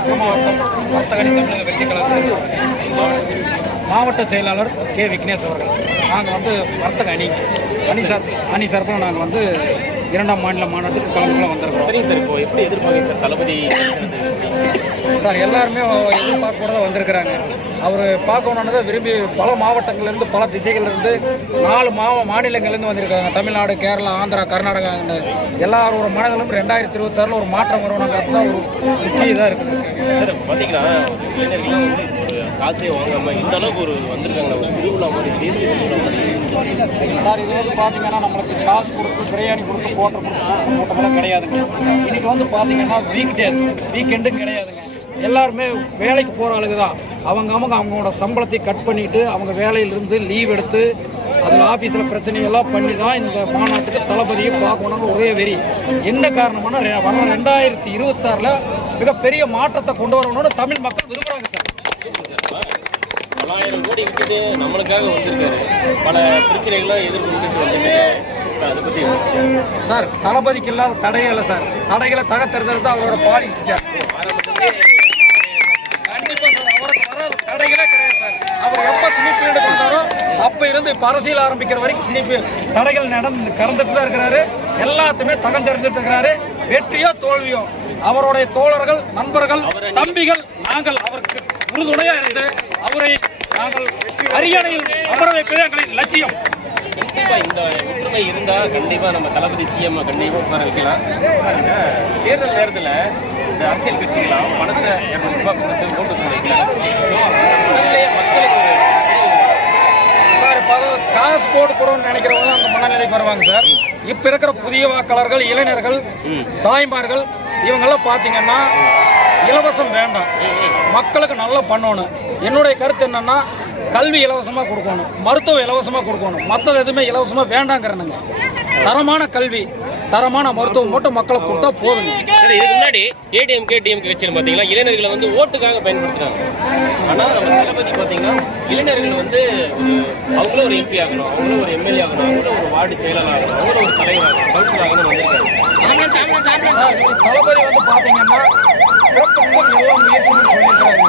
தெற்கு மாவட்டம் வர்த்தகணி தமிழக வெற்றி கழக மாவட்ட செயலாளர் கே விக்னேஷ் அவர்கள். நாங்கள் வந்து வர்த்தக அணி சார்பில் நாங்கள் வந்து 2ஆம் மாநில மாநாட்டுக்கு கலந்துக்குள்ள வந்திருக்கோம். சரிங்க சார், இப்போ எப்படி எதிர்பார்க்குங்க சார் தளபதி சார்? எல்லாருமே எதிர்பார்ப்போட தான் வந்திருக்கிறாங்க. அவர் பார்க்கணுன்னதை விரும்பி பல மாவட்டங்கள்லேருந்து பல திசைகள்லேருந்து 4 மாநிலங்கள்லேருந்து வந்திருக்காங்க. தமிழ்நாடு, கேரளா, ஆந்திரா, கர்நாடகா எல்லாரோட மனதிலும் 2026 ஒரு மாற்றம் வரணுங்கிறது தான் ஒரு முக்கிய இதாக இருக்குது. சார் பார்த்தீங்கன்னா இளைஞர்கள்லாம் வந்து காசே வாங்காமல் இந்த அளவுக்கு ஒரு வந்திருக்காங்க. ஒரு திருவிழா மாதிரி, தேசிய திருவிழா மாதிரி. சார் இது வந்து பார்த்தீங்கன்னா நம்மளுக்கு காசு கொடுத்து பிரியாணி கொடுத்து போட்டமெல்லாம் கிடையாதுங்க. இன்றைக்கி வந்து பார்த்தீங்கன்னா வீக்கெண்டும் கிடையாதுங்க. எல்லாருமே வேலைக்கு போகிற ஆளுங்க தான். அவங்களோட சம்பளத்தை கட் பண்ணிவிட்டு அவங்க வேலையிலிருந்து லீவ் எடுத்து அதில் ஆஃபீஸில் பிரச்சனையெல்லாம் பண்ணி தான் இந்த மாநாட்டுக்கு தளபதியை பார்க்கணுன்னு ஒரே வெறி. என்ன காரணம்னா வர 2026 மிகப்பெரிய மாற்றத்தை கொண்டு வரணும்னு தமிழ் மக்கள் விரும்புகிறாங்க சார். 9,000 கோடி இருக்குது, நம்மளுக்காக வந்திருக்காரு. பல பிரச்சனைகள்லாம் எதிர்கொண்டு வந்திருக்காரு. அதை பற்றி சார் தளபதிக்கு இல்லாத தடைகளை சார், தடைகளை தகர்த்தெடுத்தது தான் அவரோட பாலிசி சார். கண்டிப்பாக சார் அவருக்கு வர தடைகளே கிடையாது சார். அவர் எப்போ சினிப்பு எடுத்துட்டாரோ அப்போ இருந்து இப்போ அரசியல் ஆரம்பிக்கிற வரைக்கும் சினிப்பு தடைகள் கடந்துட்டு தான் இருக்கிறாரு. எல்லாத்தையுமே தகஞ்சறிஞ்சிட்டு இருக்கிறாரு. வெற்றியோ தோல்வியோ அவருடைய தோழர்கள், நண்பர்கள், தம்பிகள் நாங்கள் அவருக்கு உறுதுணையாக இருந்து அவரை நாங்கள் அரியணையில் அமர வைப்பதே எங்களின் லட்சியம். கண்டிப்பாக இந்த ஒற்றுமை இருந்தால் கண்டிப்பாக நம்ம தளபதி சிஎம் கண்டிப்பாக உட்கார வைக்கலாம். இந்த தேர்தல் நேரத்தில் இந்த அரசியல் கட்சிகளாம் பணத்தை 200 ரூபாய் கொடுத்து ஓட்டு போட வைக்கலாம். மக்களுக்கு சார் இப்போ காசு போட்டு போடணும்னு நினைக்கிறவங்க அந்த மனநிலைக்கு வருவாங்க சார். இப்போ இருக்கிற புதிய வாக்காளர்கள், இளைஞர்கள், தாய்மார்கள் இவங்கெல்லாம் பார்த்தீங்கன்னா இலவசம் வேண்டாம், மக்களுக்கு நல்லா பண்ணணும். என்னுடைய கருத்து என்னன்னா கல்வி இலவசமாக கொடுக்கணும், மருத்துவம் இலவசமாக கொடுக்கணும், மற்றது எதுவுமே இலவசமாக வேண்டாங்கிறனுங்க. தரமான கல்வி, தரமான மருத்துவம் மட்டும் மக்களுக்கு கொடுத்தா போதுங்க. சரி, இதுக்கு முன்னாடி ஏடிஎம்கே கட்சியில் பார்த்தீங்கன்னா இளைஞர்களை வந்து ஓட்டுக்காக பயன்படுத்துகிறாங்க. ஆனால் நம்ம தளபதி பார்த்தீங்கன்னா இளைஞர்கள் வந்து அவங்களும் ஒரு எம்பி ஆகணும், அவங்களும் ஒரு எம்எல்ஏ ஆகணும், அவங்களும் ஒரு வார்டு செயலாளர் ஆகணும், அவங்களும் ஒரு தலைவர் ஆகணும், கவுன்சிலர் ஆகணும் வந்திருக்காங்க. தளபதி வந்து பார்த்தீங்கன்னா எல்லாம் முயற்சி சொல்லியிருக்காங்க.